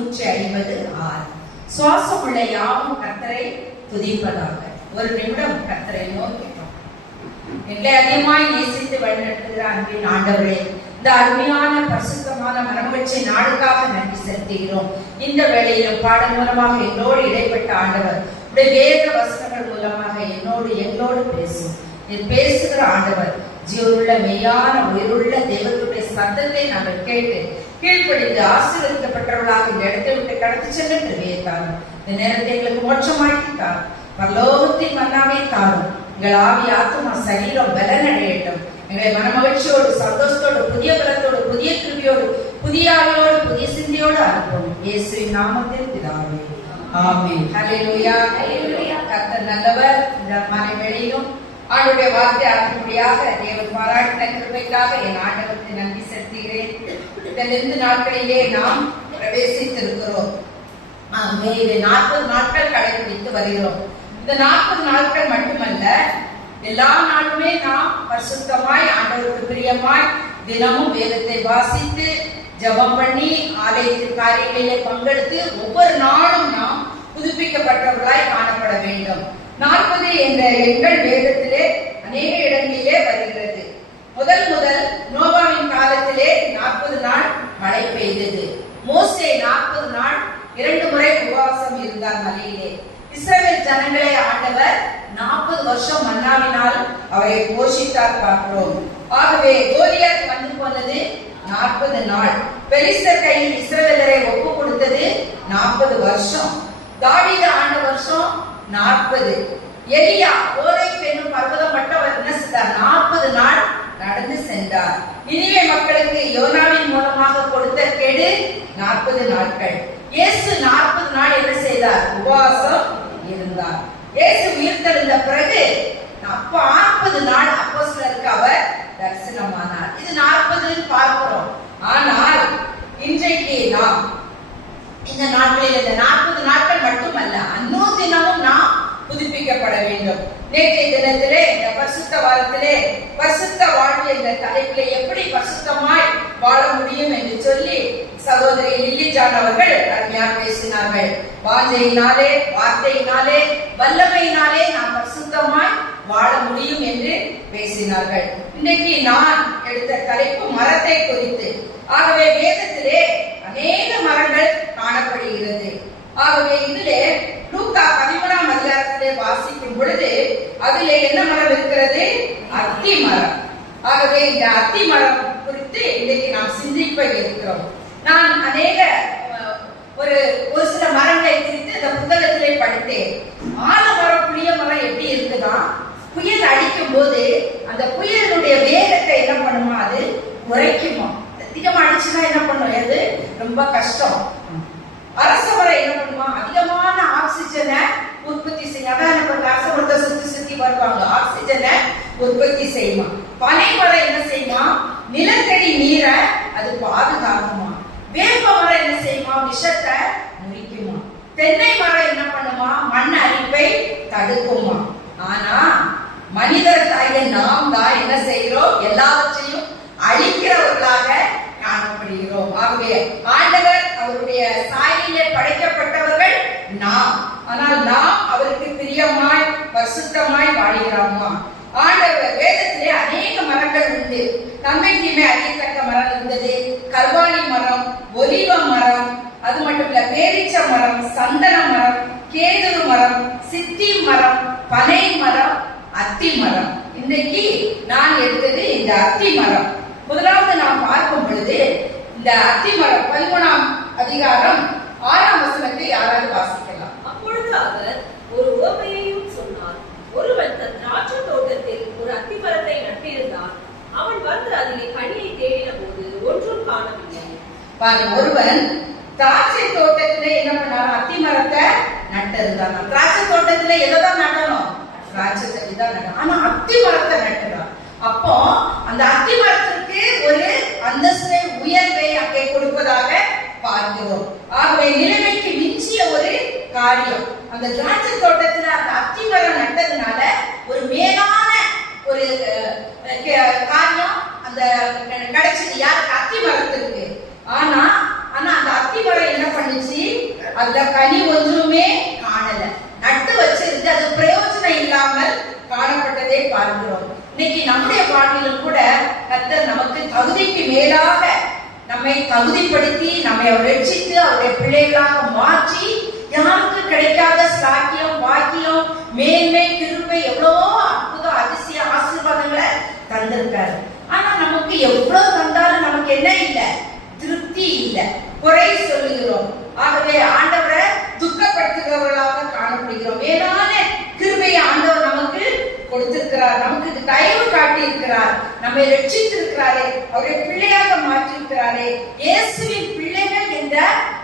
356. சுவாசமுள்ள யாவும் கர்த்தரை துதிப்பதாக. ஒரு நிமிடம் கர்த்தரை நோக்கிட்டோம். எங்களை அதிகமாய் நேசித்து வழிநடத்துகிற அன்பின் ஆண்டவரே, இந்த அருமையான பரிசுத்தமான மரமகிழ்ச்சி நாளுக்காக நன்றி செலுத்துகிறோம். இந்த வேளையிலும் பாடல் மூலமாக என்னோடு இடைப்பட்ட ஆண்டவர் உடைய வேத வசனங்கள் மூலமாக எங்களோடு பேசும். பேசுகிற ஆண்டவர் ஜீவனுள்ள மெய்யான உயிருள்ள தெய்வத்துடைய சத்தத்தை நாங்கள் கேட்டு கீழ்ப்படிந்து ஆசீர்வதிக்கப்பட்டவர்களாக இந்த இடத்தை விட்டு கடத்தி சென்று கிருபையைத்தாரும். இந்த நேரத்தை எங்களுக்கு மோட்சமாக்கி தாரும். பரலோகத்தின் மன்னாவே தாரும். எங்கள் ஆவி ஆத்துமா சரீரம் பலனடையட்டும். எங்களை மனமகிழ்ச்சியோடு சந்தோஷத்தோடு புதிய பலத்தோடு புதிய கிருபியோடு புதிய ஆவியோடு புதிய சிந்தையோடு அனுப்பும் இயேசுவின் நாமத்தில் பிதாவே, ஆமென். ஹல்லேலூயா. கர்த்தர் நல்லவர். இந்த மாலை வேளையிலும் ஆண்டுடைய வார்த்தை ஆற்றும்படியாக தேவன் பாராட்டின கிருபைக்காக என் ஆண்டவருக்கு நன்றி செலுத்துகிறேன். இந்த 2 நாட்களிலே நாம் பிரவேசித்திருக்கிறோம். 40 நாட்கள் கடைபிடித்து வருகிறோம். இந்த 40 நாட்கள் மட்டுமல்ல, எல்லா நாளுமே நாம் பரிசுத்தமாய் ஆண்டவருக்கு பிரியமாய் தினமும் வேதத்தை வாசித்து ஜெபம் பண்ணி ஆலயத்தின் காரியங்களிலே பங்கெடுத்து ஒவ்வொரு நாளும் நாம் புதுப்பிக்கப்பட்டவர்களாய் காணப்பட வேண்டும். 40 என்ற எண்கள் வேதத்திலே அநேக இடங்களிலே வருகிறது. முதல் நோவாவின் காலத்திலே 40 நாள் மழை பெய்தது. மோசே 40 நாள் 2 முறை உபவாசம் இருந்தார் மலையிலே. இஸ்ரவேல் ஜனங்களை ஆண்டவர் 40 வருஷம் மன்னாவினால் அவரை போஷித்தார் பார்க்கிறோம். ஆகவே கோலியாத் வந்து போனது 40 நாள். பெலிஸ்தர் கையில் இஸ்ரவேலரை ஒப்பு கொடுத்தது 40 வருஷம். தாவீது ஆண்ட வருஷம் 40. எலியா ஓரேப் என்னும் பர்வதம் மட்டும் அவர் என்ன செய்தார்? 40 நாள் நடந்து சென்றார். நினிவே மக்களுக்கு யோனாவின் மூலமாக கொடுத்த கெடு 40 நாட்கள். இயேசு 40 நாள் என்ன செய்தார்? உபவாசம் இருந்தார். இயேசு உயிர்த்தெழுந்த பிறகு 40 நாள் அப்போஸ்தலருக்கு அவர் தரிசனமானார். இது 40 பார்க்கிறோம். ஆனால் இன்றைக்கு நாம் இந்த நாட்களில் இந்த 40 நாட்கள் மட்டுமல்ல, அன்னோ தினமும் நாம் புதுப்பிக்கப்பட வேண்டும். நேற்றைய தினத்திலே இந்த பரிசுத்த வாரத்திலே பரிசுத்த வாழ்வு என்ற தலைப்பிலே எப்படி பரிசுத்தமாய் வாழ முடியும் என்று சொல்லி சகோதரி லில்லி ஜான் அவர்கள் அருமையாக பேசினார்கள். வாஞ்சையினாலே, வார்த்தையினாலே, வல்லமையினாலே நாம் பரிசுத்தமாய் வாழ முடியும் என்று பேசினார்கள். இன்றைக்கு நான் எடுத்த தலைப்பு மரத்தை குறித்து. ஆகவே வேதத்திலே அநேக மரங்கள் காணப்படுகிறது. ஆகவே இதிலே லூக்கா 13ஆம் அதிகாரத்திலே வாசிக்கும் பொழுது அதிலே என்ன மரம் இருக்கிறது? அத்தி மரம். ஆகவே இந்த அத்தி மரம் குறித்து இன்றைக்கு நாம் சிந்திக்க இருக்கிறோம். நான் அநேக ஒரு சில மரங்களை குறித்து இந்த புத்தகத்திலே படித்தேன். ஆலமரம், புளிய மரம் எப்படி இருக்குதா? புயல் அடிக்கும் போது அந்த புயலுடைய வேகத்தை என்ன பண்ணுமா? அது குறைக்குமா? அதிகமா அடிச்சுன்னா என்ன பண்ணும்? அது ரொம்ப கஷ்டம். அரச மரம் என்ன பண்ணுமா? அதிகமான ஆக்சிஜனை உற்பத்தி செய்யும். அதான் அரச மரத்தை சுத்தி வருவாங்க, ஆக்சிஜனை உற்பத்தி செய்யுமா. பனை மரம் என்ன செய்யுமா? நிலத்தடி நீரை அது பாதுகாக்குமா. வேப்ப மரம் என்ன செய்யுமா? விஷத்தை முறிக்குமா. தென்னை மரம் என்ன பண்ணுமா? மண் அரிப்பை தடுக்குமா. ஆனா மனிதர் தாய நாம் தான் என்ன செய்கிறோம்? எல்லாவற்றையும் அழிக்கிறவர்களாக காணப்படுகிறோம். ஆகவே ஆண்டவர் அவருடைய சாயலிலே படைக்கப்பட்டவர்கள் நாம். ஆனால் நாம் அவருக்கு பிரியமாய் பரிசுத்தமாய் வாழ்கிறோமா? ஆண்டவர் வேதத்திலே அநேக மரங்கள் உண்டு. நன்மைக்குமே அறியத்தக்க மரம் இருந்தது. கர்வாலி மரம், ஒலிவ மரம், அது மட்டும் இல்ல பேரிச்ச மரம், சந்தன மரம், கேதுரு மரம், சித்தி மரம், பனை மரம், அத்தி மரம். இன்னைக்கு நான் எடுத்தது இந்த அத்தி மரம். முதலாவது நாம் பார்க்கும் பொழுது இந்த அத்தி மரம் 13ஆம் அதிகாரம் 6ஆம் வசனத்தை யாராவது வாசிக்கலாம். அப்பொழுது அவர் ஒரு உவமையையும் சொன்னார். ஒருவன் தன் திராட்சை தோட்டத்தில் ஒரு அத்தி மரத்தை நட்டிருந்தான். அவன் வந்து அதிலே கனியை தேடின போது ஒன்றும் காணவில்லை. ஒருவன் திராட்சை தோட்டத்திலே என்ன பண்ணான்? அத்தி மரத்தை நட்டிருந்தான். திராட்சை தோட்டத்திலே எதைதான் நடணும்? திராட்சை செடி தான் நடணும். ஆனா அத்தி மரத்தை நட்டுறான். அப்போ அந்த அத்தி மரத்திற்கு ஒரு அந்தஸ்தை, உயர்வை அங்கே கொடுப்பதாக பார்க்கிறோம். ஆகவே நிலைமைக்கு மிஞ்சிய ஒரு காரியம் அந்த திராட்சை தோட்டத்துல அந்த அத்தி மரம் நட்டதுனால ஒரு மேலான ஒரு காரியம் அந்த கிடைச்சது யாருக்கு? அத்தி மரத்திற்கு. ஆனா அந்த அத்தி மரம் என்ன பண்ணுச்சு? அந்த கனி ஒன்றுமே காணல. நட்டு வச்சிருந்து அது பிரயோஜனம் இல்லாமல் காணப்பட்டதே பார்க்கிறோம். இன்னைக்கு நம்முடைய வாழ்விலும் கூட கர்த்தர் நமக்கு தகுதிக்கு மேலாக நம்மை தகுதிப்படுத்தி நம்மை ரட்சித்து அவருடைய பிள்ளைகளாக மாற்றி யாருக்கு கிடைக்காத சாக்கியம், வாக்கியம், மேன்மை, கிருபை, எவ்வளவோ அற்புத அதிசய ஆசீர்வாதங்களை தந்திருக்காரு. ஆனா நமக்கு எவ்வளவு தந்தாலும் நமக்கு என்ன இல்லை? திருப்தி இல்லை, குறை சொல்லுகிறோம். ஆகவே ஆண்டவரை துக்கப்படுத்துகிறவர்களாக காணப்படுகிறோம். மேலான கிருபையை ஆண்டவர் நமக்கு கொடுத்திருக்கிறார், நமக்கு தயவு காட்டி இருக்கிறார், நம்மை ரட்சித்திருக்கிறாரே, அவருடைய பிள்ளையாக மாற்றி இருக்கிறாரே, இயேசுவின் பிள்ளைகள் என்ற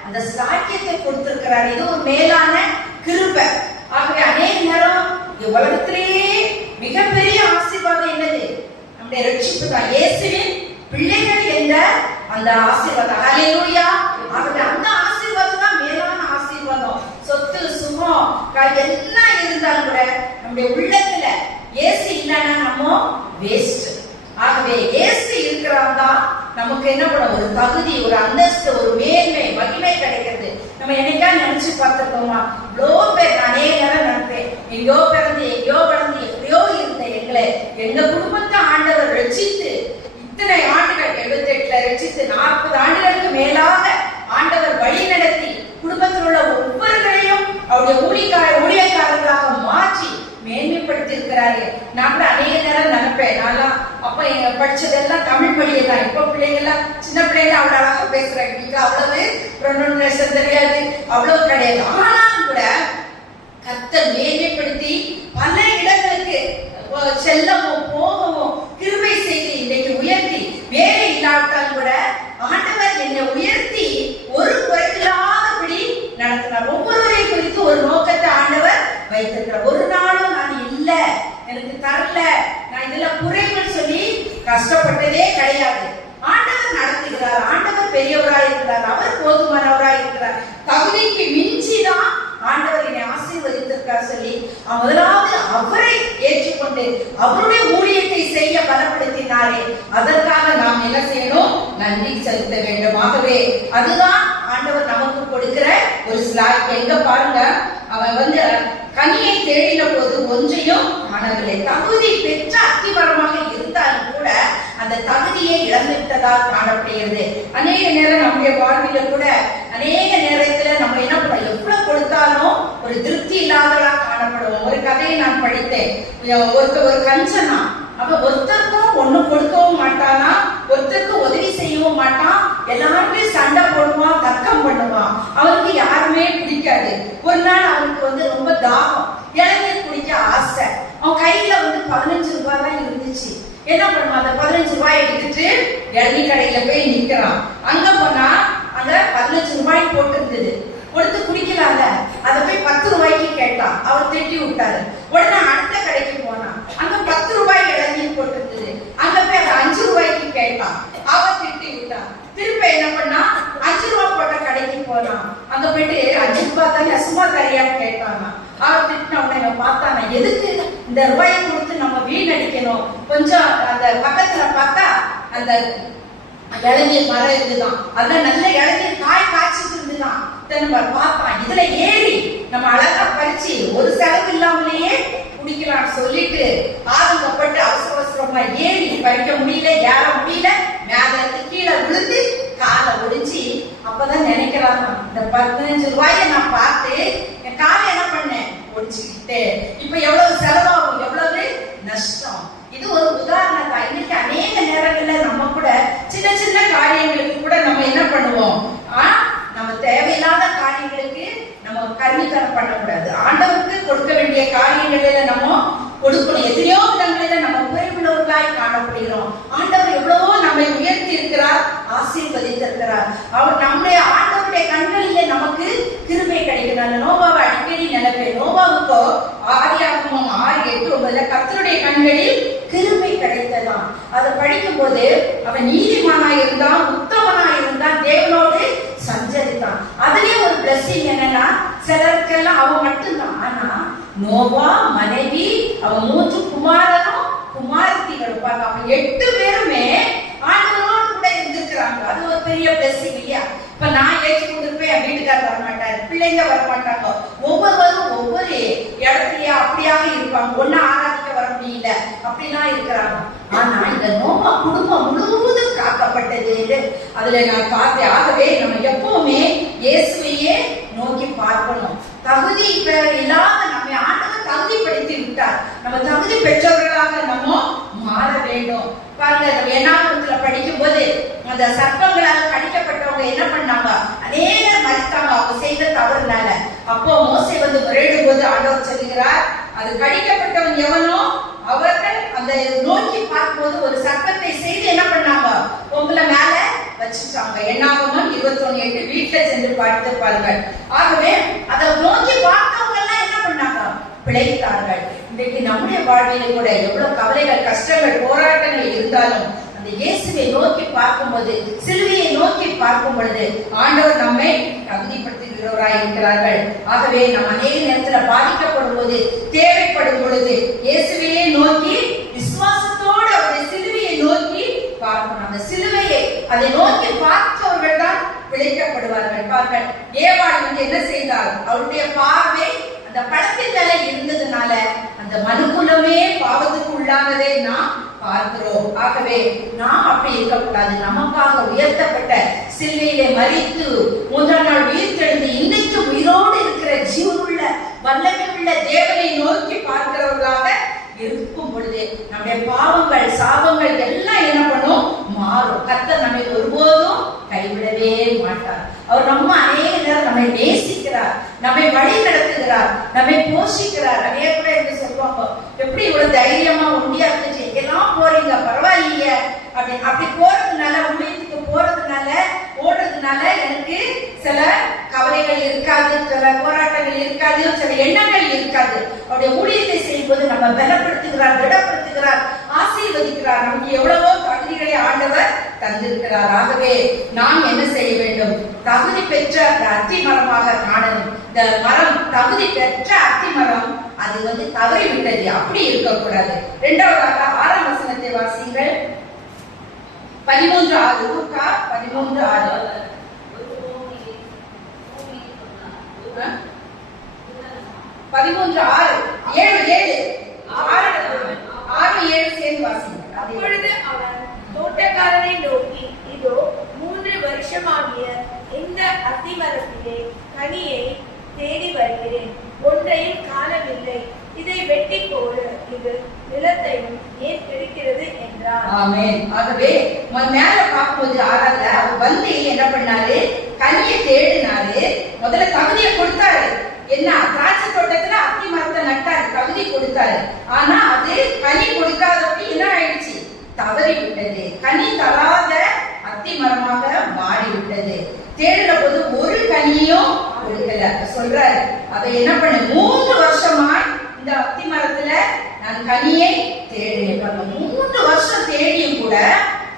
அந்த சாக்கியத்தை கொடுத்திருக்கிறார். இது ஒரு மேலான கிருபை. ஆகவே அநேக நேரம் உலகத்திலேயே மிகப்பெரிய ஆசீர்வாதம் என்னது? நம்முடைய ரட்சிப்பு தான். இயேசுவின் பிள்ளைகள் என்ற அந்த ஆசீர்வாதம். ஹல்லேலூயா. ஆகவே அந்த ஆசீர்வாதம் தான் மேலான ஆசீர்வாதம். சொத்து, சுகம், எல்லாம் இருந்தாலும் கூட நம்முடைய உள்ளத்துல இயேசு இல்லைன்னா நம்ம வேஸ்ட். ஆகவே இயேசு இருக்கிறாங்க நமக்கு என்ன பண்ண? ஒரு தகுதி, ஒரு அந்தஸ்து, ஒரு மேன்மை, மகிமை கிடைக்கிறது. நம்ம என்னைக்கா நினைச்சு பார்த்துக்கோமா? இவ்வளோ பேர் அநேக நேரம் நினைப்பேன், எங்கேயோ பிறந்து எப்படியோ இருந்த எங்க குடும்பத்தை ஆண்டவர் ரட்சித்து இத்தனை ஆண்டுகள் 78ல ரட்சித்து 40 ஆண்டுகளுக்கு மேலாக ஆண்டவர் வழி நடத்தி குடும்பத்தில் உள்ள ஒவ்வொருவரையும் அவருடைய ஊழியக்காரர்களாக மாற்றி மேன்மைப்படுத்தி இருக்கிறாரு. நான் கூட அநேக நேரம் நினைப்பேன், நான்லாம் அப்ப எங்க படிச்சதெல்லாம் தமிழ் வழியை தான். இப்ப பிள்ளைங்கெல்லாம் சின்ன பிள்ளைங்க அவ்வளவு அழகா பேசுறாங்க, அவ்வளவு ப்ரொனன்சியேஷன் தெரியாது, அவ்வளவு கிடையாது. ஆனாலும் கூட கர்த்தர் மேன்மைப்படுத்தி பல இடங்களுக்கு செல்லவும் போகவும் கிருபை செய்து இன்றைக்கு உயர்த்தி, வேலை இல்லாவிட்டால் கூட ஆண்டவர் என்னை உயர்த்தி ஒரு குறையில்லாதபடி நடத்தினார். ஒவ்வொருவரையும் குறித்து ஒரு நோக்கத்தை ஆண்டவர் வைத்திருக்கிறார். ஒரு நாளும் நான் இல்ல, எனக்கு தரல, நான் இதுல குறைகள் சொல்லி கஷ்டப்பட்டதே கிடையாது. ஆண்டவர் நடத்துகிறார், ஆண்டவர் பெரியவராய் இருக்கிறார், அவர் போதுமானவராய் இருக்கிறார். தகுதிக்கு மிஞ்சிதான் ஆண்டவர் என்னை ஆசீர்வதித்திருக்கார் சொல்லி முதலாவது அவரை ஏற்றுக்கொண்டு அவருடைய ஊழியத்தை செய்ய பலப்படுத்தினாரே, அதற்காக நாம் என்ன செய்யணும்? நன்றி செலுத்த வேண்டும். ஆகவே அதுதான் ஆண்டவர் நமக்கு கொடுக்கிற ஒரு ஸ்லாக். எங்க பாருங்க, அவன் கனியை தேடின போது ஒன்றையும் காணவில்லை. தகுதி பெற்ற அத்திமரமாக இருந்தாலும் கூட அந்த தகுதியை இழந்துவிட்டதால் காணப்படுகிறது. அநேக நேரம் நம்முடைய வாழ்வில கூட அநேக நேரத்துல நம்ம என்ன பண்ண, எவ்வளவு கொடுத்தாலும் ஒரு திருப்தி இல்லாதவளா காணப்படுவோம். ஒரு கதையை நான் படித்தேன். ஒரு கஞ்சனா, அவன் ஒருத்தருக்கும் ஒண்ணு கொடுக்கவும் மாட்டானா, ஒருத்தருக்கு உதவி செய்யவும் மாட்டான், எல்லாருமே சண்டை போடுவான், தர்க்கம் பண்ணுவான். அவனுக்கு யாருமே பிடிக்காது. ஒரு நாள் அவனுக்கு ரொம்ப தாகம், இளநீர் குடிக்க ஆசை. அவன் கையில 15 ரூபாய் தான் இருந்துச்சு. என்ன பண்ணுவான்? அந்த 15 ரூபாய் எடுத்துட்டு இளநீர் கடையில போய் நிக்கிறான். அங்க போனா அங்க 15 ரூபாய் போட்டு இருந்தது. கொடுத்து குடிக்கலாம்ல, அதை போய் 10 ரூபாய்க்கு கேட்டான். அவர் திட்டி விட்டாரு. உடனே அடுத்த கடைக்கு போனான். அங்க 10 ரூபாய் இளநீர் போட்டு இருந்தது. அங்க போய் அதை 5 ரூபாய்க்கு கேட்டான். அவர் திட்டி விட்டான். திரும்ப என்ன பண்ணா? 5 ரூபாய் போட்ட கடைக்கு போனான். அங்க போயிட்டு 5 ரூபாய் தானே, சும்மா தரியான்னு கேட்டானா. அவர் திட்டின உடனே பார்த்தானா, எதுக்கு இந்த ரூபாயை கொடுத்து நம்ம வீணடிக்கணும்? கொஞ்சம் அந்த பக்கத்துல பார்த்தா அந்த இளநீர் மரம் இருந்துதான். அதுல நல்ல இளநீர் காய் காய்ச்சிட்டு இருந்துதான். பார்த்தான், இதுல ஏறி நம்ம அழகா பறிச்சு ஒரு செலவு இல்லாமலேயே குடிக்கலாம் சொல்லிட்டு ஆதங்கப்பட்டு அவசர அவசரமா ஏறி பறிக்க முடியல, ஏற முடியல, மேல கீழே விழுந்து காலை ஒடிச்சு. அப்பதான் நினைக்கிறாங்க, இந்த 15 ரூபாய நான் பார்த்து என் காலை என்ன பண்ணேன்? ஒடிச்சுக்கிட்டு இப்ப எவ்வளவு செலவாகும், எவ்வளவு நஷ்டம். இது ஒரு உதாரணம் தான். இன்னைக்கு அநேக நேரங்கள்ல நம்ம கூட சின்ன சின்ன காரியங்களுக்கு கூட நம்ம என்ன பண்ணுவோம்? நம்ம தேவையில்லாத காரியங்களுக்கு நம்ம கருவித்தனம் பண்ணக்கூடாது. ஆண்டவருக்கு கொடுக்க வேண்டிய காரியங்களில நம்ம கொடுக்கணும். எத்தனையோ விதங்களில நம்ம குறைவுள்ளவர்களாய் காணப்படுகிறோம். ஆண்டவர் எவ்வளவோ நம்மை உயர்த்தி இருக்கிறார், ஆசீர்வதித்திருக்கிறார். அவர் நம்முடைய ஆண்டவருடைய கண்களிலே நமக்கு கிருபை கிடைக்கிறார். நோவாவை அடிக்கடி நினைப்பேன். நோவாவுக்கோ ஆதியாகமம் 6:8-9 கர்த்தருடைய கண்களில் கிருபை கிடைத்ததாம். அதை படிக்கும் போது அவன் நீதிமானாய் இருந்தான், உத்தமனாய் இருந்தான், தேவனோடு சஞ்சரித்தான். அதுலயே ஒரு பிளஸிங் என்னன்னா, சிலருக்கெல்லாம் அவன் மட்டும்தான். ஆனா நோவா, மனைவி, அவன் 3 குமாரனும் குமாரத்திகளும், 8 பேருமே ஆண்டவரோடு கூட இருந்திருக்கிறாங்க. வச்சுக்கிறாங்க. அது ஒரு பெரிய பிளெஸிங் இல்லையா? இப்ப நான் ஏற்றி கொண்டிருப்பேன், என் வீட்டுக்காரர் வரமாட்டாரு, பிள்ளைங்க வரமாட்டாங்க. ஒவ்வொருவரும் ஒவ்வொரு இடத்துலயே அப்படியாக இருப்பாங்க. ஒண்ணு ஆராதிக்க வர முடியல, அப்படிலாம் இருக்கிறாங்க. ஆனா இந்த நோமா குடும்பம் முழுவதும் காக்கப்பட்டது அதுல நான் பார்த்தேன். ஆகவே நம்ம எப்பவுமே இயேசுவையே நோக்கி பார்க்கணும். தகுதி இல்லாத நம்ம ஆண்டவர் தகுதிப்படுத்தி விட்டார். நம்ம தகுதி பெற்றவர்களாக நம்ம மாற வேண்டும். பாருங்க, நம்ம எண்ணாகமத்துல படிக்கும் போது அந்த சர்ப்பங்களால் கடிக்கப்பட்டவங்க என்ன பண்ணாங்க? அநேகர் மரித்தாங்க அவங்க செய்த தவறுனால. அப்போ மோசே வந்து முறையிடும் போது ஆண்டவர் சொல்லுகிறார், அது கடிக்கப்பட்டவன் எவனோ அவர்கள் அந்த நோக்கி பார்க்கும்போது ஒரு சர்ப்பத்தை செய்து என்ன பண்ணாங்க? உங்களை மேல வச்சுட்டாங்க. எண்ணாகமம் 21:8 வீட்டுல சென்று பார்த்து பாருங்கள். ஆகவே அதை நோக்கி பார்த்தவங்க எல்லாம் என்ன பண்ணாங்க? பிழைத்தார்கள். இன்றைக்கு நம்முடைய வாழ்விலே கூட எவ்வளவு கவலைகள், கஷ்டங்கள், போராட்டங்கள் இருந்தாலும் அந்த இயேசுவை நோக்கி பார்க்கும்போது, சிலுவையை நோக்கி பார்க்கும் பொழுது ஆண்டவர் நம்மை தகுதிப்படுத்துகிறவராய் இருக்கிறார்கள். ஆகவே நம்ம அநேக நேரத்துல பாதிக்கப்படும் போது, தேவைப்படும் பொழுது இயேசுவையே நோக்கி விசுவாசத்தோடு அவருடைய சிலுவையை நோக்கி பார்க்கணும். அந்த சிலுவையை அதை நோக்கி பார்த்தவர்கள் தான் பிழைக்கப்படுவார்கள். பாருங்கள், ஏவாள் வந்து என்ன செய்தால் அவருடைய பார்வை அந்த படத்தின் மேல இருந்ததுனால அந்த மனுக்குலமே பாவத்துக்கு உள்ளானதை நாம் பார்க்கிறோம். ஆகவே நாம் அப்படி இருக்கக்கூடாது. நமக்காக உயர்த்தப்பட்ட சிலுவையிலே மரித்து 3ஆம் நாள் உயிர்த்தெழுந்து இன்னைக்கு உயிரோடு இருக்கிற ஜீவனுள்ள வல்லமை உள்ள தேவனை நோக்கி பார்க்கிறவர்களாக இருக்கும் பொழுது நம்முடைய பாவங்கள், சாபங்கள் எல்லாம் என்ன பண்ணும்? மாறும். கர்த்தர் நம்மை ஒருபோதும் கைவிடவே மாட்டார். அவர் நம்ம அநேக நேரம் நம்மை நேசிக்கிறார், நம்மை வழி நடத்துகிறார், நம்மை போஷிக்கிறார். அநேக பேர் என்று சொல்லுவாங்க, எப்படி இவ்வளவு தைரியமா உண்டியா இருந்துச்சு, எல்லாம் போறீங்க, பரவாயில்லையே அப்படி போறதுனால, ஊழியத்துக்கு போறதுனால, ஓடுறதுனால எனக்கு சில கவலைகள் இருக்காது, சில போராட்டங்கள் இருக்காது, சில எண்ணங்கள் இருக்காது. அவருடைய ஊழியத்தை செய்யும்போது நம்ம பலப்படுத்துகிறார், திடப்படுத்துகிறார், ஆசீர்வதிக்கிறார். நமக்கு எவ்வளவோ தகுதிகளை ஆண்டவர் தந்திருக்கிறார். ஆகவே நாம் என்ன செய்ய வேண்டும்? தகுதி பெற்ற அந்த அத்தி மரமாக காணணும். இந்த மரம் தகுதி பெற்ற அத்தி மரம், அது வந்து தவறி விட்டது, அப்படி இருக்கக்கூடாது. இரண்டாவதாக 6ஆம் வசனத்தை வாசிங்கள். 13:6 லூக்கா 13:6. அப்பொழுது அவன் தோட்டக்காரரை நோக்கி, இதோ 3 வருஷமாகிய இந்த அத்திமரத்திலே கனியை தேடி வருகிறேன், ஒன்றையும் காணவில்லை. இதை வெட்டி போடு, இது நிலத்தையும் ஏன் கெடுக்கிறது என்றார். ஆமென். ஆகவே மேல பார்க்கும்போது ஆறாவதுல அவர் வந்து என்ன பண்ணாரு? கனியை தேடினாரு. முதல்ல தகுதியை கொடுத்தாரு. என்ன? திராட்சை தோட்டத்துல அத்தி மரத்தை நட்டாரு, தகுதி கொடுத்தாரு. ஆனா அது கனி கொடுக்காதபடி என்ன ஆயிடுச்சு? தவறி விட்டது. கனி தராத அத்தி மரமாக மாறி விட்டது. தேடுற போது ஒரு கனியும் கொடுக்கல. சொல்றாரு, அதை என்ன பண்ண? 3 வருஷமா இந்த அத்தி மரத்துல நான் கனியை தேடினேன். 3 வருஷம் தேடியும் கூட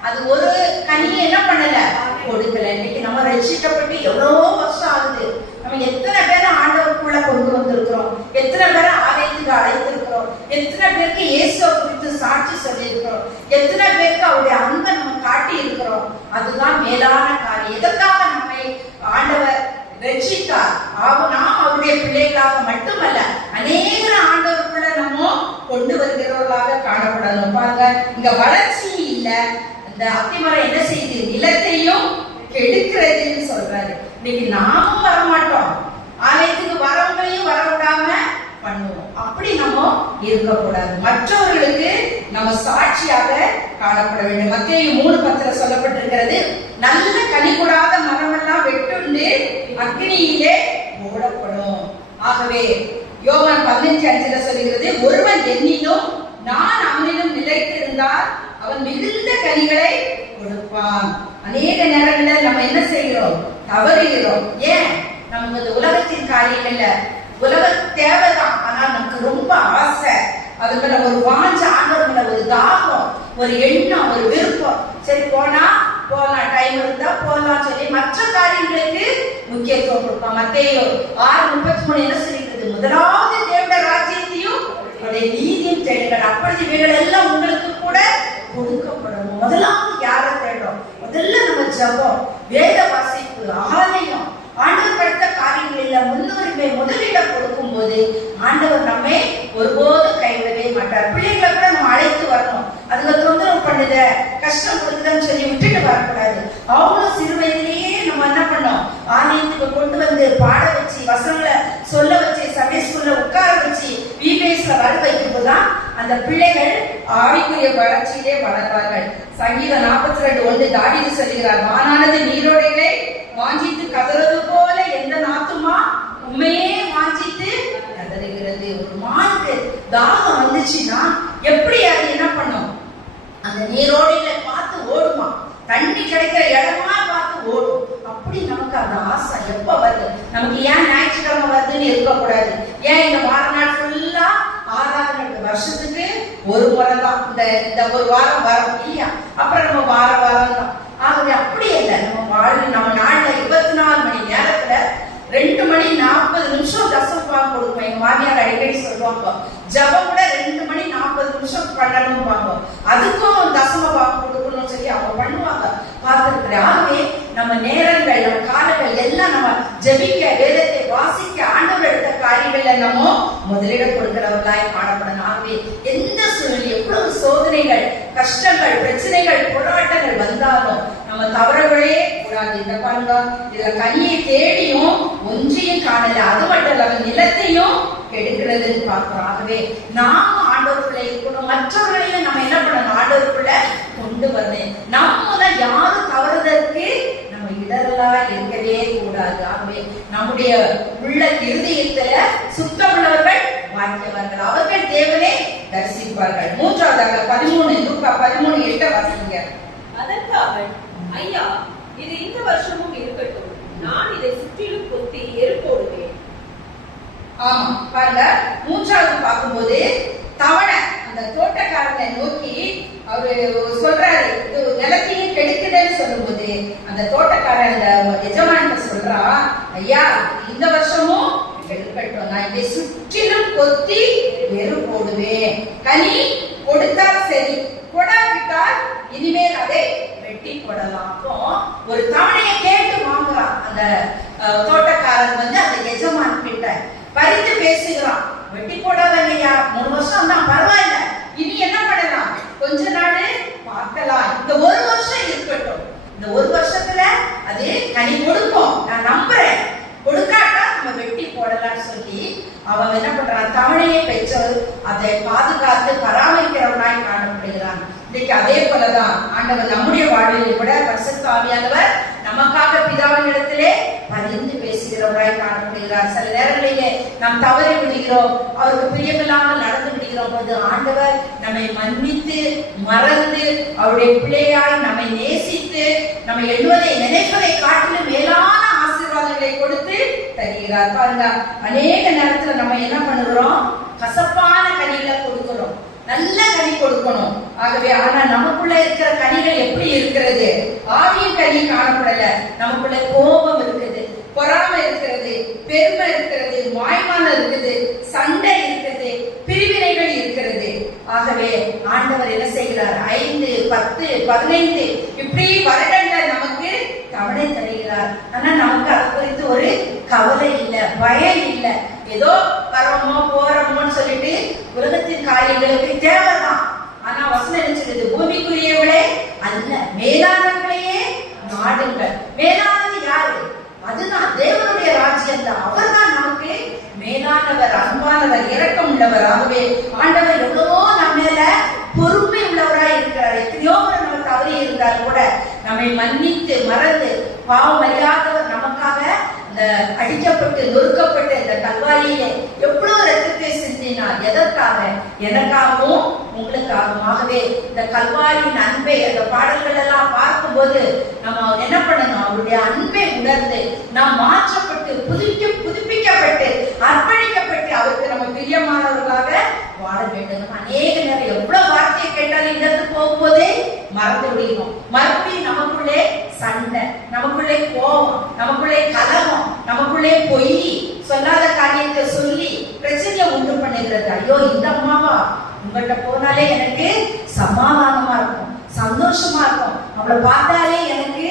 அது ஒரு கனியை என்ன பண்ணல? கொடுக்கல. இன்னைக்கு நம்ம ரட்சிக்கப்பட்டு எவ்வளவு வருஷம் ஆகுது. நம்ம எத்தனை பேரை ஆண்டவருக்குள்ள கொண்டு வந்திருக்கிறோம், எத்தனை பேரை ஆலயத்துக்கு அழைத்திருக்கிறோம், எத்தனை பேருக்கு இயேசுவை குறித்து சாட்சி சொல்லியிருக்கிறோம், எத்தனை பேருக்கு அவருடைய அன்பை நம்ம காட்டி இருக்கிறோம். அதுதான் மேலான காரியம். எதற்காக நம்மை ஆண்டவர் ரட்சித்தார்? நாம் அவருடைய பிள்ளைகளாக மட்டுமல்ல, அநேக ஆண்டவருக்குள்ள நம்ம கொண்டு வருகிறவர்களாக காணப்படணும். பாருங்க, இங்க வளர்ச்சி இல்ல. இந்த அத்திமரம் என்ன செய்யுது? நிலத்தையும் கெடுக்கிறதுன்னு சொல்றாரு. இன்னைக்கு நாமும் வரமாட்டோம், ஆலயத்துக்கு வரவங்களையும் வர விடாம பண்ணுவோம். அப்படி நம்ம இருக்கக்கூடாது. மற்றவர்களுக்கு நம்ம சாட்சியாக காணப்பட வேண்டும். மத்தேயு 3:10 சொல்லப்பட்டிருக்கிறது, நல்ல கனி கூடாத மரம் எல்லாம் வெட்டுண்டு அக்னியிலே போடப்படும். ஆகவே யோவான் 15:5 சொல்லுகிறது, ஒருவன் என்னிலும் நான் அவனிலும் நிலைத்திருந்தால் அவன் மிகுந்த கனிகளை கொடுப்பான். அநேக நேரங்களில் நம்ம என்ன செய்கிறோம்? தவறுகிறோம். ஏன்? நமக்கு உலகத்தின் காரியங்கள்ல உலக தேவைதான், ஆனால் நமக்கு ரொம்ப ஆசை, அது மேல ஒரு வாஞ்ச, ஆண்டவர் மேல ஒரு தாகம், ஒரு எண்ணம், ஒரு விருப்பம். சரி போலாம், டைம் இருந்தா போலாம் சொல்லி மற்ற காரியங்களுக்கு முக்கியத்துவம் கொடுப்பான். மத்தேயு 6:33 என்ன சொல்லிக்கிறது? முதலாவது தேவனுடைய ராஜ்யத்தையும் அவருடைய நீதியும் தேடுங்கள், அப்பொழுது இவைகள் எல்லாம் உங்களுக்கு கூட கொடுக்கப்படும். முதலாவது யாரை தேடுறோம்? முதல்ல நம்ம ஜெபம், வேத வாசிப்பு, ஆலயம், ஆண்டவர் அடுத்த காரியங்களில் முன்னுரிமை முதலிடம் கொடுக்கும் போது ஆண்டவர் நம்மை ஒருபோதும் கைவிடவே மாட்டார். பிள்ளைகளை கூட நம்ம அழைத்து வரணும். அதுல தொந்தரவு பண்ணுத, கஷ்டம் கொடுக்குதுன்னு சொல்லி விட்டுட்டு வரக்கூடாது. அவங்களும் சிறு வயதிலேயே நம்ம என்ன பண்ணோம், ஆலயத்துக்கு கொண்டு வந்து பாட வச்சு, வசனங்களை சொல்ல வச்சு, சண்டே ஸ்கூல்ல உட்கார வச்சு, விபிஎஸ்ல வர வைக்கும் போதுதான் அந்த பிள்ளைகள் ஆவிக்குரிய வளர்ச்சியிலே வளர்வார்கள். சங்கீதம் 42:1 தாவீது சொல்கிறார், வானானது நீரோடைகளை வாஞ்சித்து கதறது போல எந்த நாத்துமா உண்மையே வாஞ்சித்து கதறுகிறது. ஒரு மானுக்கு தாகம் வந்துச்சுன்னா எப்படி அது என்ன பண்ணும், அந்த நீரோடைகளை பார்த்து ஓடுமா, தண்ணி கிடைக்கிற இடமா பார்த்து ஓடும். அப்படி நமக்கு அந்த ஆசை எப்ப வருது, நமக்கு ஏன் ஞாயிற்றுக்கிழமை வருதுன்னு இருக்கக்கூடாது. ஏன் இந்த வார நாள் ஃபுல்லா ஆராதனை வருஷத்துக்கு ஒரு முறை தான் இந்த ஒரு வாரம் வரும் இல்லையா, அப்புறம் நம்ம வாரம் தான். ஆகவே அப்படி இல்லை, நம்ம நாள்ல 24 மணி நேரத்துல 2 மணி 40 நிமிஷம் தசமபாகம் கொடுப்போம். எங்க மாமியார் அடிக்கடி சொல்லுவாங்க, ஜபம் கூட 2 மணி 40 நிமிஷம் பண்ணணும் பாங்க, அதுக்கும் தசமபாகம் கொடுக்கணும்னு சொல்லி அவங்க பண்ணுவாங்க, பார்த்திருக்கிறேன். ஆகவே நம்ம நேரங்கள், நம்ம காலங்கள் எல்லாம் நம்ம ஜபிக்க, வேதத்தை வாசிக்க, ஆண்டவர் எடுத்த காரியங்கள்ல நம்ம முதலிடம் கொடுக்கிறவர்களாய் காணப்படணும். ஆகவே எந்த சூழ்நிலை, எவ்வளவு சோதனைகள், கஷ்டங்கள், பிரச்சனைகள், போராட்டங்கள் வந்தாலும் நம்ம தவறவே கூடாது. இந்த பாருங்க, இதுல கனியை தேடியும் ஒன்றையும் காணல, அது மட்டும் இல்லாம நிலத்தையும் கெடுக்கிறதுன்னு பார்க்கிறோம். ஆகவே நாம ஆண்டவருக்குள்ள இருக்கணும், மற்றவர்களையும் நம்ம என்ன பண்ணணும், ஆண்டவருக்குள்ள கொண்டு வரணும். நம்ம தான் யாரும் தவறுதற்கு நம்ம இடரலா இருக்கவே கூடாது. ஆகவே நம்முடைய உள்ள இருதயத்துல சுத்தம் உள்ளவர்கள் வாக்கியவர்கள், அவர்கள் தேவனை தரிசிப்பார்கள். மூன்றாவதாக 13:8 வாசிங்க. அதற்கு அவன், ஐயா, இது இந்த வருஷமும் இருக்கட்டும், நான் இதை சுற்றிலும் கொத்தி எரு போடுவேன். ஆமா பாருங்க, மூன்றாவது பார்க்கும்போது தவணை அந்த தோட்டக்காரனை நோக்கி அவரு சொல்றாரு, இது நிலத்தையும் கெடுக்குதுன்னு சொல்லும் போது அந்த தோட்டக்காரன் அந்த எஜமானத்தை சொல்றா, ஐயா இந்த வருஷமும் கெடுக்கட்டும், நான் இதை சுற்றிலும் கொத்தி எரு போடுவேன், கனி கொடுத்தால் சரி, கொடாவிட்டால் இனிமேல் அதை வெட்டி போடலாம். அப்போ ஒரு தவணையை கேட்டு வாங்குறான் அந்த தோட்டக்காரன், அந்த எஜமான் கிட்ட பறித்து பேசுகிறான், வெட்டி போடாதீங்கய்யா, 3 வருஷம் தான் பரவாயில்ல, இனி என்ன பண்ணலாம், கொஞ்ச நாள் பார்க்கலாம், இந்த ஒரு வருஷம் இருக்கட்டும், இந்த ஒரு வருஷத்துல அது கனி கொடுக்கும், நான் நம்புறேன், கொடுக்காட்டா நம்ம வெட்டி போடலாம்னு சொல்லி அவன் என்ன பண்றான், தவணையை பெற்றவர் அதை பாதுகாத்து பராமரிக்கிறவனாய் காணப்படுகிறான். இன்னைக்கு அதே போலதான் ஆண்டவர் நம்முடைய வாழ்வில் கூட பரிசுத்த ஆவியானவர் நமக்காக பிதாவின் இடத்திலே பரிந்து பேசுகிறவராய் காணப்படுகிறார். சில நேரங்களிலே நாம் தவறி விடுகிறோம், அவருக்கு பிரியமில்லாமல் நடந்து விடுகிறோம் போது ஆண்டவர் நம்மை மன்னித்து மறந்து அவருடைய பிள்ளையாய் நம்மை நேசித்து நம்ம எண்ணுவதை நினைப்பதை காட்டிலும் மேலான ஆசீர்வாதங்களை கொடுத்து தருகிறார். பாருங்க, அநேக நேரத்துல நம்ம என்ன பண்ணுகிறோம், கசப்பான கனிகளை கொடுக்கிறோம், நல்ல கனி கொடுக்கணும். ஆகவே ஆனா நமக்குள்ள இருக்கிற கனிகள் எப்படி இருக்கிறது, ஆவியின் கனி காணப்படல, நமக்குள்ள கோபம் இருக்குது, பொறாமை இருக்கிறது, பெருமை இருக்கிறது, மாய்மானம் இருக்குது, சண்டை இருக்கிறது, பிரிவினைகள் இருக்கிறது. ஆகவே ஆண்டவர் என்ன செய்கிறார், 5, 10, 15 இப்படி வருடங்கள் நமக்கு தவணை தருகிறார். ஆனா நமக்கு அது குறித்து ஒரு கவலை இல்லை, பயம் இல்லை, ஏதோ வரமோ போறோமோன்னு சொல்லிட்டு உலகத்தின் காரியங்களுக்கு தேவைதான். ஆனா வசனம் என்ன சொல்லுது, பூமிக்குரியவர்களே அல்ல, மேலானவர்களையே நாடுங்கள். மேலானது யாரு, அதுதான் தேவனுடைய ராஜ்யம் தான், அவர் தான் நமக்கு மேலானவர், அன்பானவர், இரக்கம் உள்ளவர். ஆகவே ஆண்டவர் எவ்வளவோ நம்ம மேல பொறுமை உள்ளவராய் இருக்கிறார். எத்தனையோ நம்ம தவறி இருந்தால் கூட நம்மை மன்னித்து மறந்து பாவம் அறியாதவர் நமக்காக அடிக்கப்பட்டு நொறுக்கப்பட்டு இந்த கல்வாரியிலே எவ்வளவு ரத்தத்தை சிந்தினார், எதற்காக, எனக்காகவும் உங்களுக்காகவும். ஆகவே இந்த கல்வாரியின் அன்பை, அந்த பாடல்கள் எல்லாம் பார்க்கும் போது நம்ம என்ன பண்ணணும், அவருடைய அன்பை உணர்ந்து நாம் மாற்றப்பட்டு புதுப்பிக்கப்பட்டு அர்ப்பணிக்கப்பட்டு அவருக்கு நம்ம பிரியமானவர்களாக வாழ வேண்டும். அநேக நேரம் எவ்வளவு வார்த்தையை கேட்டாலும் இடத்து போகும்போதே மறந்து விடுகிறோம். மறுபடியும் நமக்குள்ளே சண்டை, நமக்குள்ளே கோபம், நமக்குள்ளே கலகம், நமக்குள்ளே பொய், சொல்லாத காரியத்தை சொல்லி பிரச்சனையை உண்டு பண்ணுகிறது. ஐயோ இந்த அம்மாவா, உங்கள்கிட்ட போனாலே எனக்கு சமாதானமா இருக்கும், சந்தோஷமா இருக்கும். அவளை பார்த்தாலே எனக்கு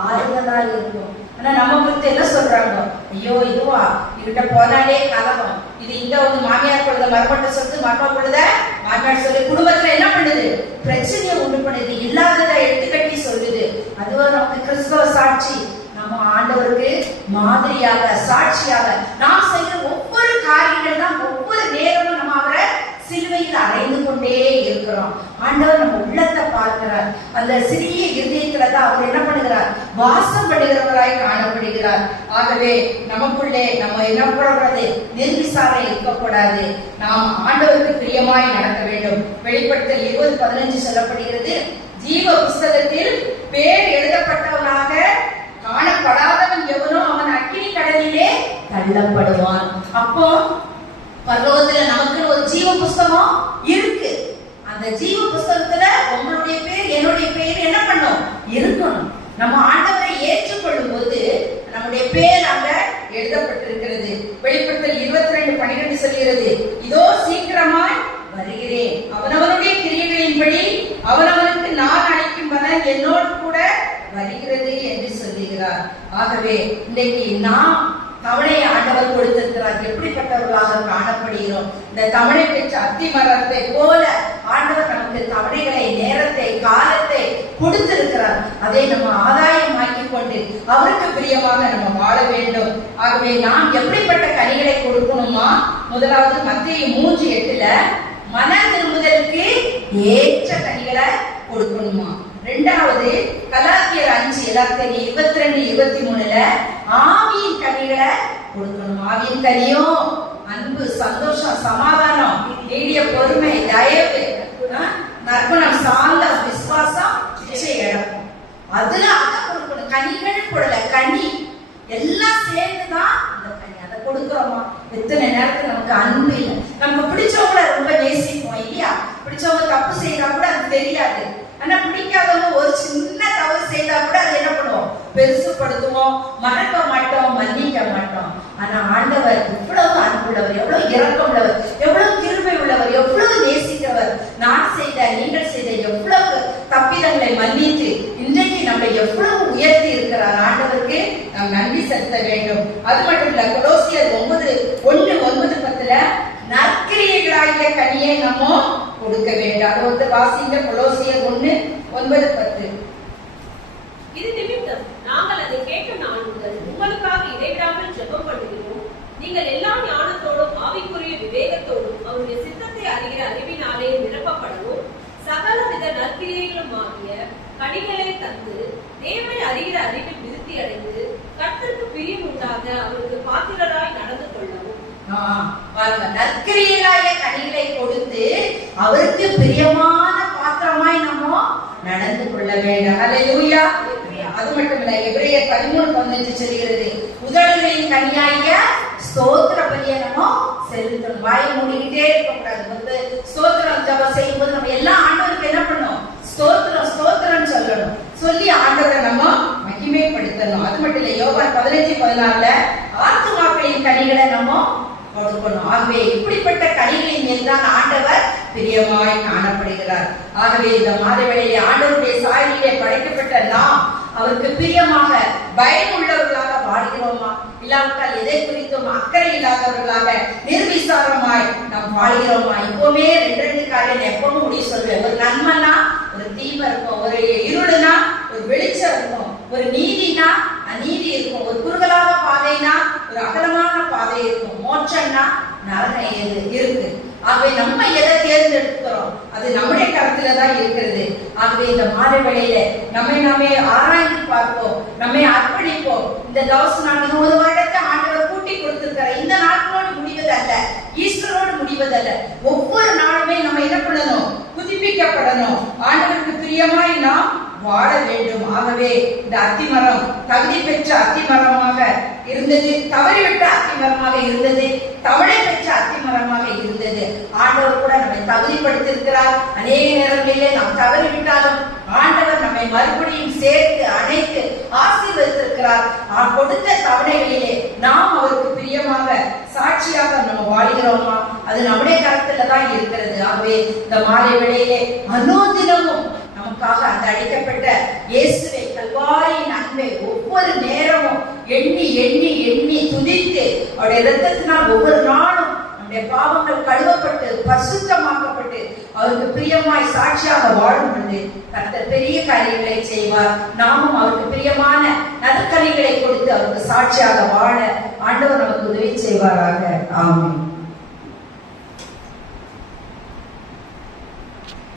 ஆறுதலா இருக்கும். ஆனா நம்ம குறித்து என்ன சொல்றாங்க? ஐயோ இதுவா, இவகிட்ட போனாலே கலகம், இது இங்க வந்து மாமியார் பொழுத மரமட்ட சொல்லுது, மரம பொழுத மாமியார் சொல்லி குடும்பத்துல என்ன பண்ணுது? பிரச்சனையை உண்டு பண்ணுது, இல்லாததை எடுத்து கட்டி சொல்லுது. அதுவும் நமக்கு கிறிஸ்தவ சாட்சி. நம்ம ஆண்டவருக்கு மாதிரியாக சாட்சியாக நாம் செய்கிற ஒவ்வொரு காரியங்கள் தான் ஒவ்வொரு நேரமும் நம்ம அவரை சிலுவையில் அறைந்து கொண்டே இருக்கிறோம். ஆண்டவர் நம்ம உள்ளத்தை பார்க்கிறார். அந்த சிறிய இதயத்துல தான் அவர் என்ன பண்ணுகிறார்? வாசம் பண்ணுகிறவராய் காணப்படுகிறார். ஆகவே நமக்குள்ளே நம்ம என்ன கூடாது? நிர்விசாரம் இருக்கக்கூடாது. நாம் ஆண்டவருக்கு பிரியமாய் நடக்க வேண்டும். வெளிப்படுத்தல் 20:15 சொல்லப்படுகிறது, ஜீவ புஸ்தகத்தில் பேர் எழுதப்பட்டவனாக காணப்படாதவன் எவனோ அவன் அக்கினி கடலிலே தள்ளப்படுவான். அப்போ பரலோகத்துல நமக்கு ஒரு ஜீவ புஸ்தகம் இருக்கு. அந்த ஜீவ புஸ்தகத்துல உங்களுடைய பேர் என்னுடைய பேர் என்ன பண்ணும்? இருக்கணும். நம்ம ஆண்டவரை ஏற்றுக்கொள்ளும் போது நம்முடைய பேர் அங்க எழுதப்பட்டிருக்கிறது. வெளிப்படுத்தல் 22:12 சொல்கிறது, இதோ சீக்கிரமாய் வருகிறேன், அவனவனுடைய கிரியைகளின்படி அவனவனுக்கு நான் அளிக்கும் பலன் என்னோடு கூட வருகிறது என்று சொல்லுகிறார். ஆகவே இன்றைக்கு நாம் தவணை ஆண்டவர் கொடுத்திருக்கிறார். எப்படிப்பட்டவர்களாக காணப்படுகிறோம்? இந்த தவணை பெற்ற அத்தி மரத்தை போல ஆண்டவர் நமக்கு தவணைகளை, நேரத்தை, காலத்தை கொடுத்திருக்கிறார். அதை நம்ம ஆதாயமாக்கி கொண்டு அவருக்கு பிரியமாக நம்ம வாழ வேண்டும். ஆகவே நாம் எப்படிப்பட்ட கனிகளை கொடுக்கணுமா? முதலாவது மத்தேயு 3:8 மன திரும்புதலுக்கு ஏற்ற கனிகளை கொடுக்கணுமா? இரண்டாவது கலாத்தியர் 5:22-23 ஆவியின் கனிகளை கொடுக்கணும். ஆவியின் கனியும் அன்பு, சந்தோஷம், சமாதானம், நீடிய பொறுமை, தயவு, நற்குணம், சாந்தம், விசுவாசம், இச்சை அடக்கம். அதுல அதை கொடுக்கணும். கனிகள் போடல, கனி எல்லாம் சேர்ந்துதான் அந்த கனி. அதை கொடுக்கிறோமா? எத்தனை நேரத்துல நமக்கு அன்பு இல்லை. நமக்கு பிடிச்சவங்கள ரொம்ப நேசிப்போம் இல்லையா? பிடிச்சவங்க தப்பு செய்தா கூட அது தெரியாது. ஆனா பிடிக்காதவங்க ஒரு சின்ன தவறு செய்தா கூட அதை என்ன பண்ணுவோம்? பெருசுப்படுத்துவோம், மறக்க மாட்டோம், மன்னிக்க மாட்டோம். ஆனா ஆண்டவர் எவ்வளவு அன்புள்ளவர், எவ்வளவு இரக்கம் உள்ளவர், எவ்வளவு கிருபை உள்ளவர், எவ்வளவு நேசிக்கிறவர். நான் செய்த, நீங்கள் செய்த எவ்வளவு தப்பிதங்களை மன்னித்து இன்றைக்கு நம்மை எவ்வளவு உயர்த்தி இருக்கிறார். ஆண்டவருக்கு நாம் நன்றி செலுத்த வேண்டும். அது மட்டும் இல்ல, கொலோசியர் 9:1-10 நற்கிரியைகளாகிய கனியை நம்ம கொடுக்க வேண்டும். அது வந்து வாசிங்க, கொலோசியர் 1:9-10. இது நிமித்தம் நாங்கள் அதை கேட்ட நாள் முதல் உங்களுக்காக இடைவிடாமல் ஜெபம் பண்ணுகிறோம். நீங்கள் எல்லா ஞானத்தோடும் ஆவிக்குரிய விவேகத்தோடும் அவருடைய சித்தத்தை அறிகிற அறிவினாலே நிரப்பப்படவும் சகலவித நற்கிரியைகளும் ஆகிய கனிகளை தந்து தேவனை அறிகிற அறிவில் விருத்தி அடைந்து கர்த்தருக்கு பிரியம் உண்டாக அவருக்கு பாத்திரராய் நடந்து கொள்ளவும். நற்கிரியைகளாகிய கனிகளை கொடுத்து அவருக்கு பிரியமான பாத்திரமாய் நம்ம நடந்து கொள்ள வேண்டும். அல்லேலூயா. அது மட்டும் இல்ல, எபிரேயர் 13:15 சொல்கிறது, உதடுகளின் கனியாகிய ஸ்தோத்திர பலியை நம்ம செலுத்தணும். வாயை மூடிக்கிட்டே இருக்கக்கூடாது. ஸ்தோத்திரம் ஜெபம் செய்யும் போது நம்ம எல்லா ஆண்டவருக்கு என்ன பண்ணணும்? ஸ்தோத்திரம் ஸ்தோத்திரம் சொல்லணும். சொல்லி ஆண்டவரை நம்ம மகிமைப்படுத்தணும். அது மட்டும் இல்ல, யோவான் 15:14 ஆத்துமாக்களின் கனிகளை நம்ம கொடுக்கணும். ஆகவே இப்படிப்பட்ட கனிகளின் மேல் தான் ஆண்டவர் பிரியமாய் காணப்படுகிறார். ஆகவே இந்த மாத வேளையிலே ஆண்டவருடைய சாயலிலே படைக்கப்பட்ட நாம் அவருக்கு பிரியமாக பயனுள்ளவர்களாக வாழ்கிறோமா? இல்லாவிட்டால் எதை குறித்தும் அக்கறை இல்லாதவர்களாக நிர்விசாரமாய் நாம் வாழ்கிறோமா? இப்பவுமே 2 காரியம் எப்பவும் முடிவு சொல்றேன். ஒரு நன்மைனா ஒரு தீமை இருக்கும், ஒரு இருளுனா ஒரு வெளிச்சம் இருக்கும், ஒரு நீதினா அநீதி இருக்கும், ஒரு குறுகலான பாதைனா ஒரு அகலமான பாதை இருக்கும், மோட்சம்னா நரகம் இருக்கு. ஆகவே நம்ம எதை தேர்ந்தெடுக்கிறோம் அது நம்முடைய கருத்துல தான் இருக்கிறது. ஆகவே இந்த மாலை வேளையில நாமே ஆராய்ந்து பார்ப்போம், நம்மை அர்ப்பணிப்போம். இந்த தவச நாள் 20 வருடத்தை ஆண்டவர் கூட்டி கொடுத்திருக்கிறார். இந்த நாட்களோடு முடிவதல்ல, ஈஸ்டரோடு முடிவதல்ல. ஒவ்வொரு நாளுமே நம்ம என்ன பண்ணணும்? புதுப்பிக்கப்படணும். ஆண்டவருக்கு பிரியமாய் நாம் வாழ வேண்டும். ஆகவே இந்த அத்திமரம் தகுதி பெற்ற அத்திமரமாக இருந்தது, தவறிவிட்ட அத்திமரமாக இருந்தது, தவளை பெற்ற அத்திமரமாக இருந்தது. ஆண்டவர் கூட நம்மை தகுதிப்படுத்திருக்கிறார். அநேக நேரங்களிலே நாம் தவறிவிட்டாலும் ஆண்டவர் நம்மை மறுபடியும் சேர்த்து அணைத்து ஆசீர்வதித்திருக்கிறார். கொடுத்த தவணைகளிலே நாம் அவருக்கு பிரியமாக சாட்சியாக நம்ம வாழ்கிறோமா? அது நம்முடைய கருத்துல தான் இருக்கிறது. ஆகவே இந்த மாலை வேளையிலே அனுதினமும் நமக்காக அளிக்கப்பட்ட இயேசுவை கல்வாரியின் அன்பை ஒவ்வொரு நேரமும் எண்ணி எண்ணி எண்ணி துதித்து அவருடைய இரத்தத்தினால் ஒவ்வொரு நாளும் நம்முடைய பாவங்கள் கழுவப்பட்டு பரிசுத்தமாக்கப்பட்டு அவருக்கு பிரியமாய் சாட்சியாக வாழும் பொழுது கர்த்தர் பெரிய காரியங்களை செய்வார். நாமும் அவருக்கு பிரியமான நற்கனிகளை கொடுத்து அவருக்கு சாட்சியாக வாழ ஆண்டவர் நமக்கு உதவி செய்வாராக. ஆமென்.